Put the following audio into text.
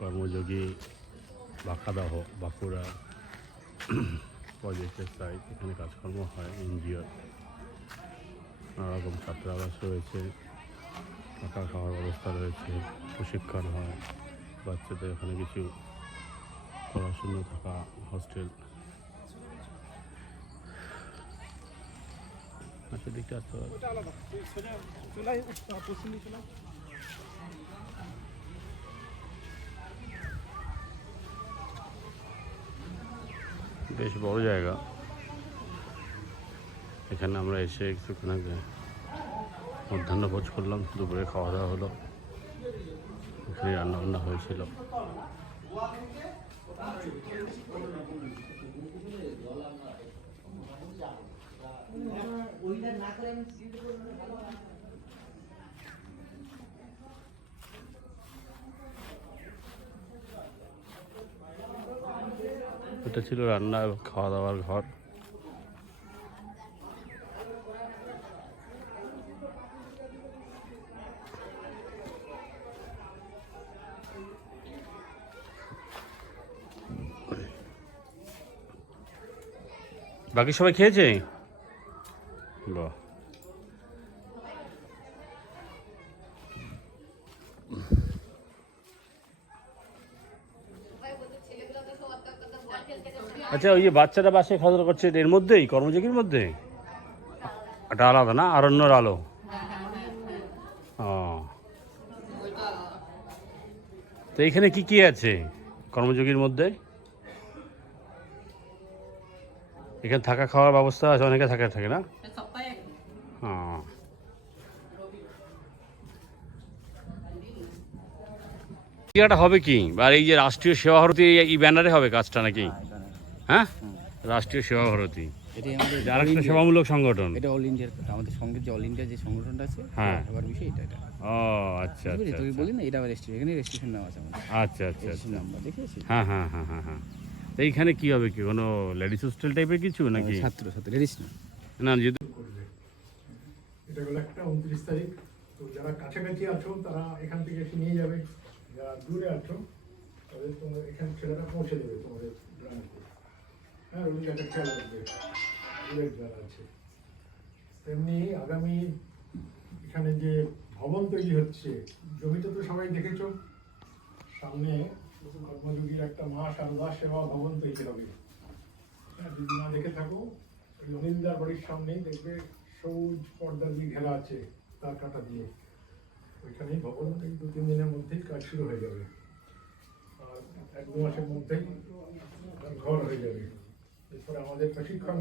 কর্মযোগী বাঁকাদাহ বাঁকুড়া প্রজেক্টের সাইট। এখানে কাজকর্ম হয় এনজিও, নানারকম ছাত্রাবাস রয়েছে, থাকা খাওয়ার ব্যবস্থা রয়েছে, প্রশিক্ষণ হয় বাচ্চাদের। এখানে কিছু পড়াশুনো থাকা হস্টেল। আচ্ছা দিকটা আসতে বেশ বড় জায়গা। এখানে আমরা এসে একটুখানি মধ্যাহ্ন ভোজ করলাম, দুপুরে খাওয়া দাওয়া হলো, এখানে রান্নাবান্না হয়েছিল। এটা ছিল রান্না এবং খাওয়া দাওয়ার ঘর। বাকি সবাই খেয়েছে? বাহ, আচ্ছা ওই যে বাচ্চারা বাসে খাওয়া দাওয়া করছে এর মধ্যেই, কর্মযোগীর মধ্যে? এটা আলাদা না, আরণ্যর আলো? ও, তো এখানে কি কি আছে কর্মযোগীর মধ্যে? এখানে থাকা খাওয়ার ব্যবস্থা আছে, অনেকে থাকে না? হ্যাঁ, জায়গাটা হবে কি, আর এই যে রাষ্ট্রীয় সেবা ভারতী এই ব্যানারে হবে কাজটা নাকি? হ্যাঁ, রাষ্ট্রীয় সেবা ভারতী এটাই আমাদের আরেকটা সেবামূলক সংগঠন। এটা অল ইন্ডিয়ার, আমাদের সঙ্গে যে অল ইন্ডিয়া যে সংগঠনটা আছে, হ্যাঁ, এবার বিষয় এটা। ও আচ্ছা বুঝলি, আচ্ছা তুই আচ্ছা। বলি না, এটা আবার রেজিস্ট্রেশন, এখানে রেজিস্ট্রেশন নাম আছে আমাদের। আচ্ছা আচ্ছা আচ্ছা, নাম্বার দেখেছি। হ্যাঁ হ্যাঁ হ্যাঁ হ্যাঁ হ্যাঁ। তো এইখানে কি হবে, কি কোনো লেডিস হোস্টেল টাইপের কিছু নাকি? ছাত্র লেডিস না যদি এটা হলো একটা 29 তারিখ। তো যারা কাছাকাছি আছো তারা এখান থেকে এসে নিয়ে যাবে, যারা দূরে আছো তাদের তোমাদের এখানে ছেলেরা পৌঁছে দেবে তোমাদের গ্রামে। হ্যাঁ, ওই একটা খেয়াল রাখবে দূরের যারা আছে। তেমনি আগামী এখানে যে ভবন তৈরি হচ্ছে, জমিটা তো সবাই দেখেছো, সামনে কর্মযোগীর একটা মা সারদা সেবা ভবন তৈরি হবে। হ্যাঁ, যদি না দেখে থাকো, ওই অনিন্দার বাড়ির সামনেই দেখবে সবুজ পর্দা দিয়ে ঘেরা আছে, তার কাটা দিয়ে। ওইখানেই ভবন এই 2-3 দিনের মধ্যেই কাজ শুরু হয়ে যাবে, আর 1-2 মাসের মধ্যেই ঘর হয়ে যাবে। এরপরে আমাদের প্রশিক্ষণ